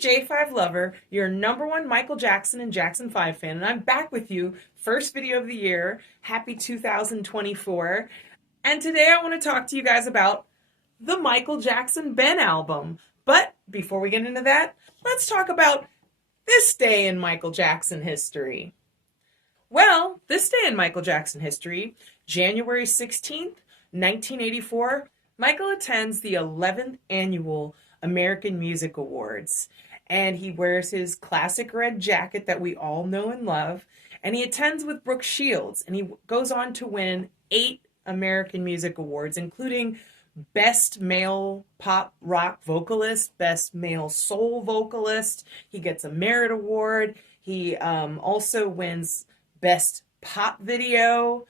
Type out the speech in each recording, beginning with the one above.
J5LOVER, your #1 Michael Jackson and Jackson 5 fan, and I'm back with you, first video of the year. Happy 2024. And today I want to talk to you guys about the Michael Jackson Ben album. But before we get into that, let's talk about this day in Michael Jackson history. Well, this day in Michael Jackson history, January 16th, 1984, Michael attends the 11th annual American Music Awards, and he wears his classic red jacket that we all know and love, and he attends with Brooke Shields, and he goes on to win 8 American Music Awards, including Best Male Pop Rock Vocalist, Best Male Soul Vocalist. He gets a Merit Award. He also wins Best Pop Video.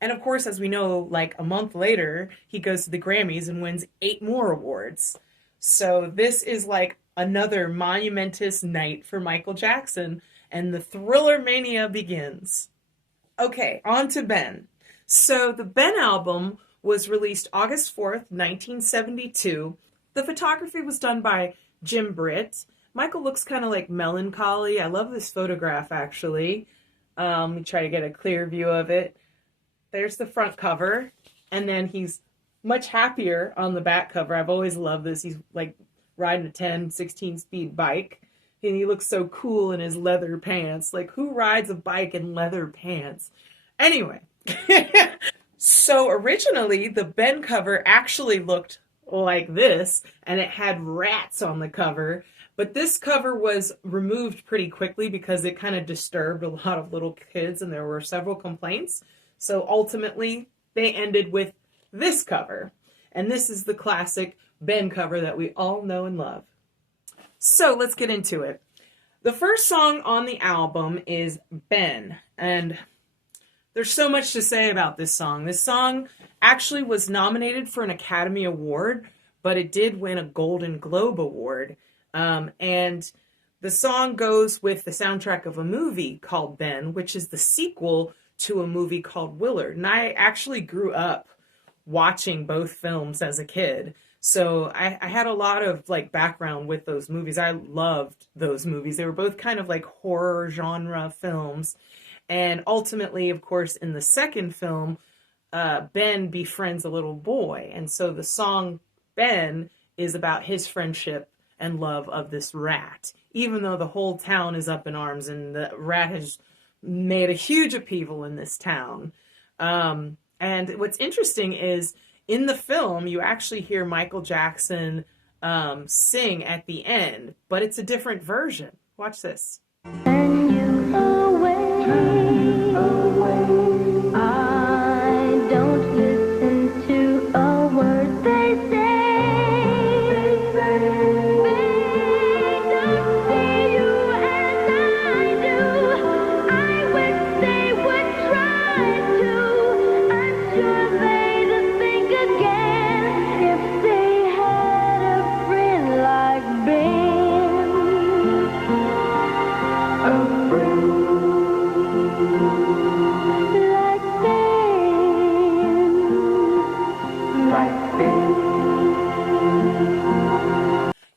And of course, as we know, like a month later, he goes to the Grammys and wins 8 more awards. So this is like another monumentous night for Michael Jackson, and the Thriller Mania begins. Okay, on to Ben. So the Ben album was released August 4th, 1972. The photography was done by Jim Britt. Michael looks kind of like melancholy. I love this photograph, actually. Let me try to get a clear view of it. There's the front cover, and then he's much happier on the back cover. I've always loved this. He's like riding a 10, 16-speed bike, and he looks so cool in his leather pants. Like, who rides a bike in leather pants? Anyway, so originally the Ben cover actually looked like this, and it had rats on the cover. But this cover was removed pretty quickly because it kind of disturbed a lot of little kids, and there were several complaints. So ultimately, they ended with this cover. And this is the classic Ben cover that we all know and love. So let's get into it. The first song on the album is Ben. And there's so much to say about this song. This song actually was nominated for an Academy Award, but it did win a Golden Globe Award. And the song goes with the soundtrack of a movie called Ben, which is the sequel to a movie called Willard. And I actually grew up watching both films as a kid. So I had a lot of like background with those movies. I loved those movies. They were both kind of like horror genre films. And ultimately, of course, in the second film, Ben befriends a little boy. And so the song Ben is about his friendship and love of this rat, even though the whole town is up in arms and the rat has made a huge upheaval in this town. And what's interesting is in the film, you actually hear Michael Jackson sing at the end, but it's a different version. Watch this. And you away, I don't listen to a word they say.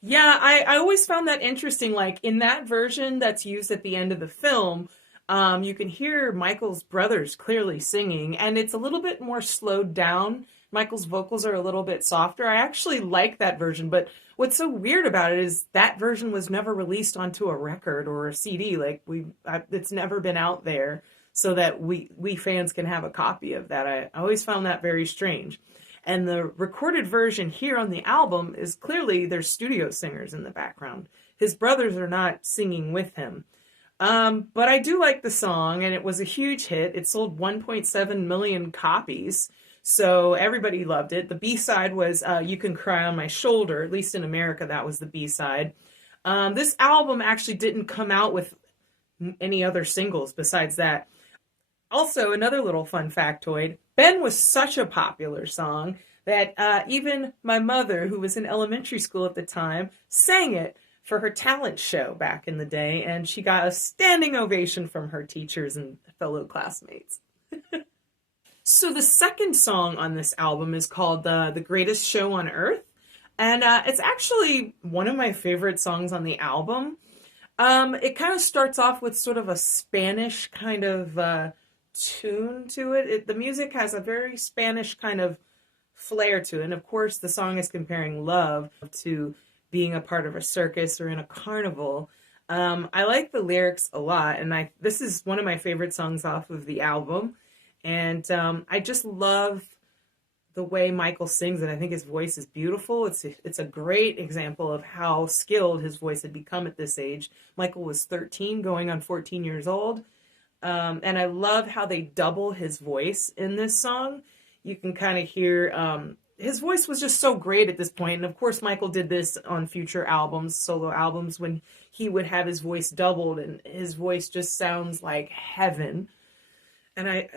Yeah, I always found that interesting. Like in that version that's used at the end of the film, you can hear Michael's brothers clearly singing, and it's a little bit more slowed down. Michael's vocals are a little bit softer. I actually like that version, but what's so weird about it is that version was never released onto a record or a CD. Like it's never been out there so that we fans can have a copy of that. I always found that very strange. And the recorded version here on the album is clearly there's studio singers in the background. His brothers are not singing with him. But I do like the song, and it was a huge hit. It sold 1.7 million copies, so everybody loved it. The B-side was You Can Cry on My Shoulder. At least in America, that was the B-side. This album actually didn't come out with any other singles besides that. Also, another little fun factoid, Ben was such a popular song that even my mother, who was in elementary school at the time, sang it for her talent show back in the day, and she got a standing ovation from her teachers and fellow classmates. So the second song on this album is called The Greatest Show on Earth. And it's actually one of my favorite songs on the album. It kind of starts off with sort of a Spanish kind of tune to it. The music has a very Spanish kind of flair to it. And of course, the song is comparing love to being a part of a circus or in a carnival. I like the lyrics a lot, and this is one of my favorite songs off of the album. And I just love the way Michael sings it. I think his voice is beautiful. It's a great example of how skilled his voice had become at this age. Michael was 13, going on 14 years old. And I love how they double his voice in this song. You can kind of hear his voice was just so great at this point. And of course, Michael did this on future albums, solo albums, when he would have his voice doubled, and his voice just sounds like heaven. And I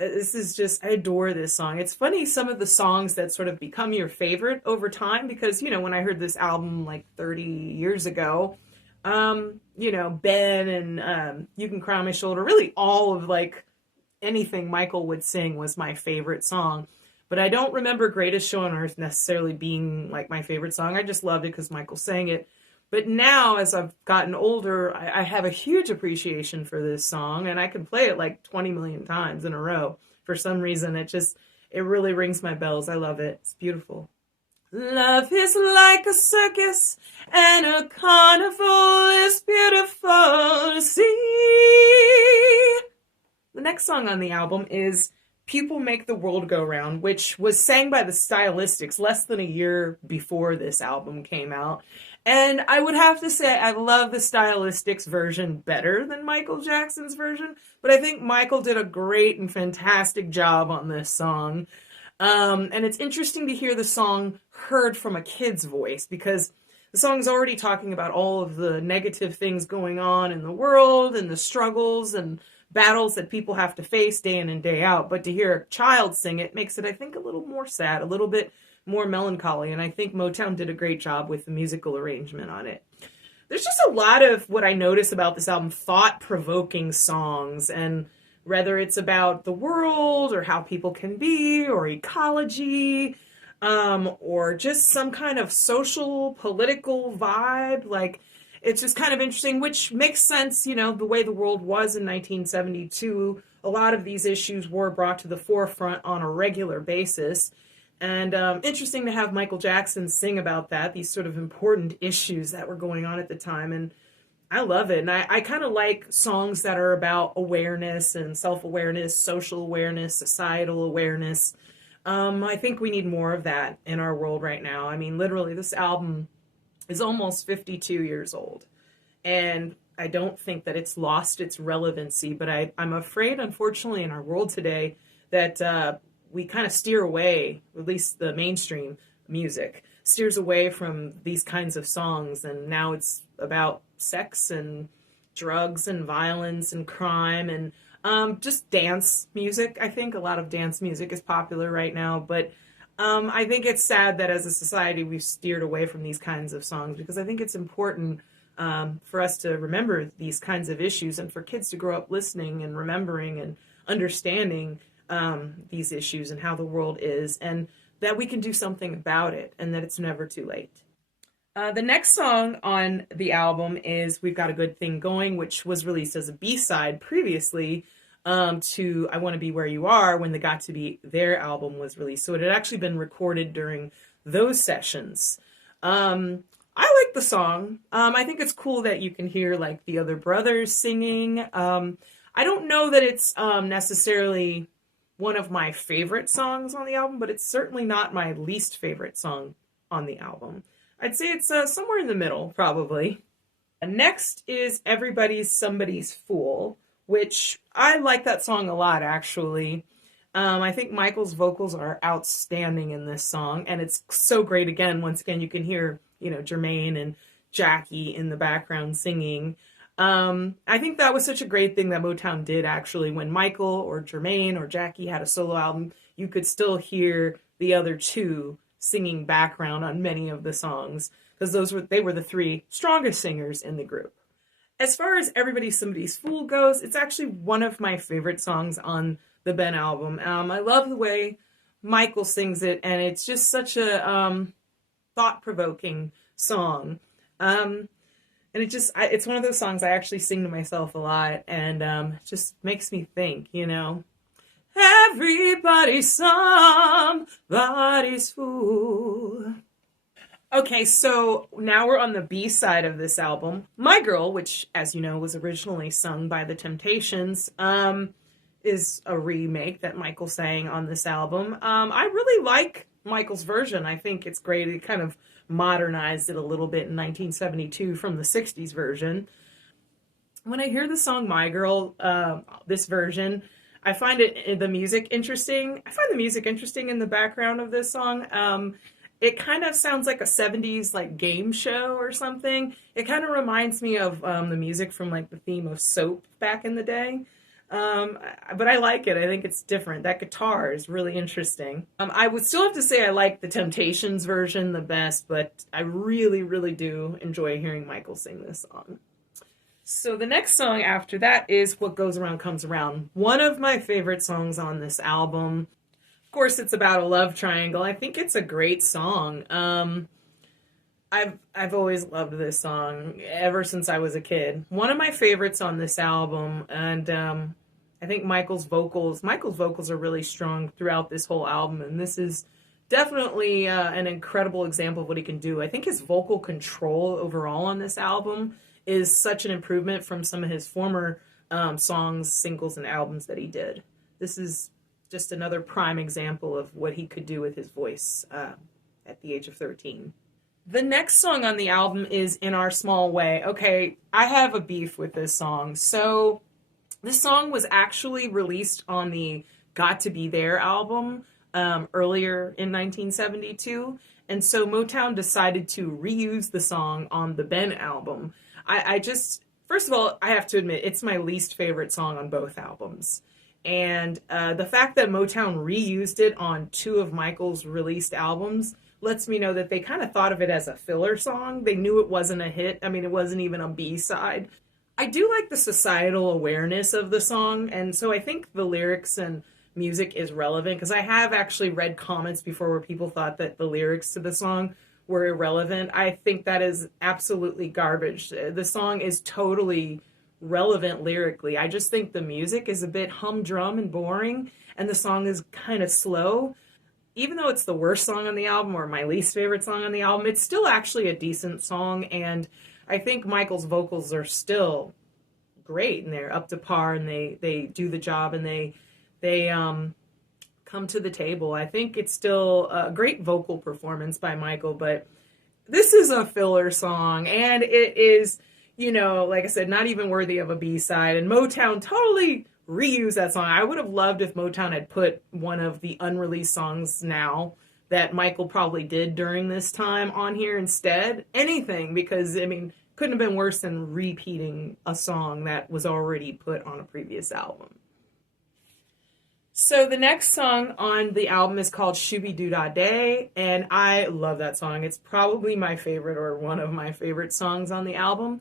adore this song. It's funny, some of the songs that sort of become your favorite over time, because, when I heard this album like 30 years ago, Ben and You Can Cry on My Shoulder, really all of like anything Michael would sing was my favorite song. But I don't remember Greatest Show on Earth necessarily being like my favorite song. I just loved it because Michael sang it. But now, as I've gotten older, I have a huge appreciation for this song, and I can play it like 20 million times in a row. For some reason, it really rings my bells. I love it. It's beautiful. Love is like a circus, and a carnival is beautiful to see. The next song on the album is People Make the World Go Round, which was sang by the Stylistics less than a year before this album came out. And I would have to say I love the Stylistics version better than Michael Jackson's version, but I think Michael did a great and fantastic job on this song. And it's interesting to hear the song heard from a kid's voice, because the song's already talking about all of the negative things going on in the world and the struggles and battles that people have to face day in and day out. But to hear a child sing it makes it, I think, a little more sad, a little bit more melancholy, and I think Motown did a great job with the musical arrangement on it. There's just a lot of what I notice about this album, thought-provoking songs, and whether it's about the world or how people can be or ecology, or just some kind of social, political vibe, like it's just kind of interesting, which makes sense, the way the world was in 1972. A lot of these issues were brought to the forefront on a regular basis. And interesting to have Michael Jackson sing about that, these sort of important issues that were going on at the time. And I love it. And I kind of like songs that are about awareness and self-awareness, social awareness, societal awareness. I think we need more of that in our world right now. I mean, literally, this album is almost 52 years old. And I don't think that it's lost its relevancy. But I'm afraid, unfortunately, in our world today, that we kind of steer away, at least the mainstream music, steers away from these kinds of songs. And now it's about sex and drugs and violence and crime and just dance music. I think a lot of dance music is popular right now. But I think it's sad that as a society we've steered away from these kinds of songs, because I think it's important for us to remember these kinds of issues and for kids to grow up listening and remembering and understanding these issues and how the world is, and that we can do something about it, and that it's never too late. The next song on the album is We've Got a Good Thing Going, which was released as a B-side previously to I Want to Be Where You Are when the Got to Be There album was released. So it had actually been recorded during those sessions. I like the song. I think it's cool that you can hear like the other brothers singing. I don't know that it's necessarily one of my favorite songs on the album, but it's certainly not my least favorite song on the album. I'd say it's somewhere in the middle, probably. Next is Everybody's Somebody's Fool, which I like that song a lot, actually. I think Michael's vocals are outstanding in this song, and it's so great. Again, once again, you can hear, Jermaine and Jackie in the background singing. I think that was such a great thing that Motown did, actually. When Michael or Jermaine or Jackie had a solo album, you could still hear the other two singing background on many of the songs, because they were the three strongest singers in the group. As far as Everybody's Somebody's Fool goes, it's actually one of my favorite songs on the Ben album. I love the way Michael sings it, and it's just such a thought-provoking song. And it's one of those songs I actually sing to myself a lot, and it just makes me think, you know. Everybody's somebody's fool. Okay, so now we're on the B side of this album. My Girl, which, as you know, was originally sung by The Temptations, is a remake that Michael sang on this album. I really like Michael's version. I think it's great. It kind of modernized it a little bit in 1972 from the 60s version. When I hear the song My Girl, this version, I find the music interesting. I find the music interesting in the background of this song. It kind of sounds like a 70s like game show or something. It kind of reminds me of the music from like the theme of Soap back in the day. But I like it. I think it's different. That guitar is really interesting. I would still have to say I like the Temptations version the best, but I really, really do enjoy hearing Michael sing this song. So the next song after that is What Goes Around Comes Around. One of my favorite songs on this album. Of course, it's about a love triangle. I think it's a great song. I've always loved this song ever since I was a kid. One of my favorites on this album, and I think Michael's vocals are really strong throughout this whole album, and this is definitely an incredible example of what he can do. I think his vocal control overall on this album is such an improvement from some of his former songs, singles, and albums that he did. This is just another prime example of what he could do with his voice at the age of 13. The next song on the album is In Our Small Way. Okay, I have a beef with this song. So this song was actually released on the Got to Be There album earlier in 1972. And so Motown decided to reuse the song on the Ben album. First of all, I have to admit, it's my least favorite song on both albums. And the fact that Motown reused it on two of Michael's released albums lets me know that they kind of thought of it as a filler song. They knew it wasn't a hit. I mean, it wasn't even a B-side. I do like the societal awareness of the song, and so I think the lyrics and music is relevant, because I have actually read comments before where people thought that the lyrics to the song were irrelevant. I think that is absolutely garbage. The song is totally relevant lyrically. I just think the music is a bit humdrum and boring, and the song is kind of slow. Even though it's the worst song on the album, or my least favorite song on the album, it's still actually a decent song, and I think Michael's vocals are still great, and they're up to par, and they do the job, and they come to the table. I think it's still a great vocal performance by Michael, but this is a filler song, and it is, you know, like I said, not even worthy of a B-side, and Motown totally reused that song. I would have loved if Motown had put one of the unreleased songs now that Michael probably did during this time on here instead. Anything, because, I mean, couldn't have been worse than repeating a song that was already put on a previous album. So the next song on the album is called Shooby-Doo-Dah Day, and I love that song. It's probably my favorite, or one of my favorite songs on the album.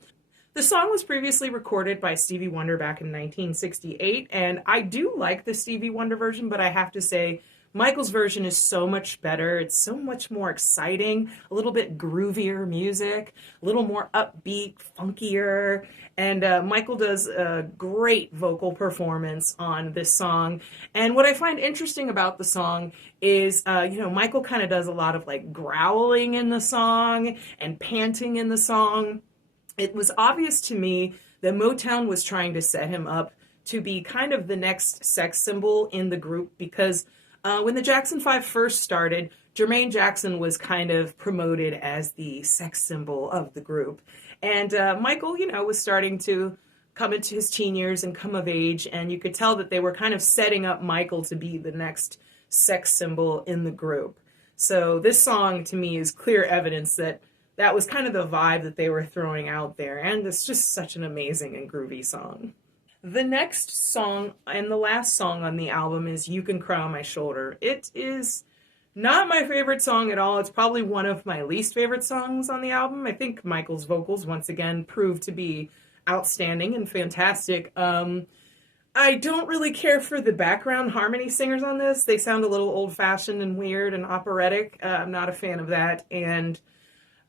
The song was previously recorded by Stevie Wonder back in 1968, and I do like the Stevie Wonder version, but I have to say Michael's version is so much better. It's so much more exciting, a little bit groovier music, a little more upbeat, funkier, and Michael does a great vocal performance on this song. And what I find interesting about the song is, Michael kind of does a lot of like growling in the song and panting in the song. It was obvious to me that Motown was trying to set him up to be kind of the next sex symbol in the group, because when the Jackson 5 first started, Jermaine Jackson was kind of promoted as the sex symbol of the group. And Michael, was starting to come into his teen years and come of age, and you could tell that they were kind of setting up Michael to be the next sex symbol in the group. So this song, to me, is clear evidence that that was kind of the vibe that they were throwing out there, and it's just such an amazing and groovy song. The next song, and the last song on the album, is You Can Cry on My Shoulder. It is not my favorite song at all. It's probably one of my least favorite songs on the album. I think Michael's vocals, once again, proved to be outstanding and fantastic. I don't really care for the background harmony singers on this. They sound a little old-fashioned and weird and operatic. I'm not a fan of that. And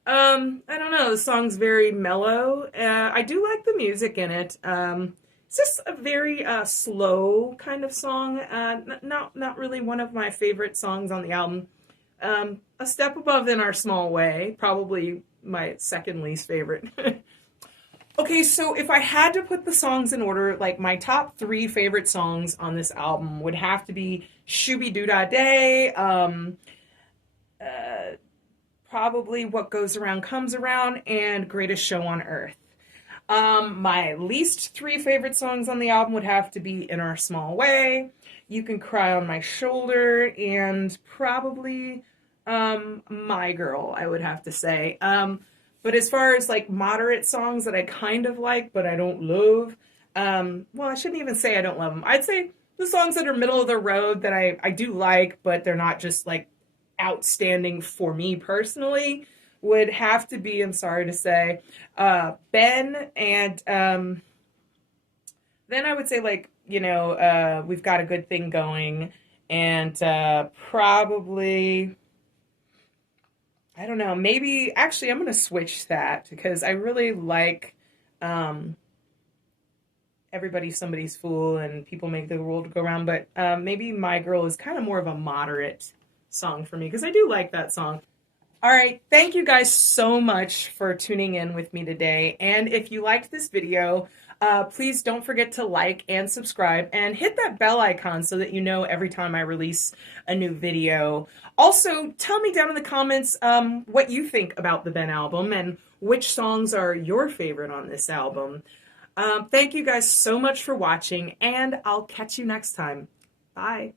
I don't know. The song's very mellow. I do like the music in it. It's just a very slow kind of song. Not really one of my favorite songs on the album. A step above In Our Small Way, probably my second least favorite. Okay, so if I had to put the songs in order, like my top three favorite songs on this album would have to be Shooby Doo Dah Day, uh, probably What Goes Around Comes Around, and Greatest Show on Earth. My least three favorite songs on the album would have to be In Our Small Way, You Can Cry on My Shoulder, and probably My Girl, I would have to say. But as far as like moderate songs that I kind of like, but I don't love, well, I shouldn't even say I don't love them. I'd say the songs that are middle of the road that I do like, but they're not just like outstanding for me personally, would have to be, I'm sorry to say, Ben, and then I would say like, We've Got a Good Thing Going, and probably, I don't know, maybe, actually, I'm going to switch that because I really like Everybody's Somebody's Fool and People Make the World Go Round, but maybe My Girl is kind of more of a moderate song for me because I do like that song. All right, thank you guys so much for tuning in with me today. And if you liked this video, please don't forget to like and subscribe and hit that bell icon so that you know every time I release a new video. Also, tell me down in the comments what you think about the Ben album and which songs are your favorite on this album. Thank you guys so much for watching, and I'll catch you next time. Bye.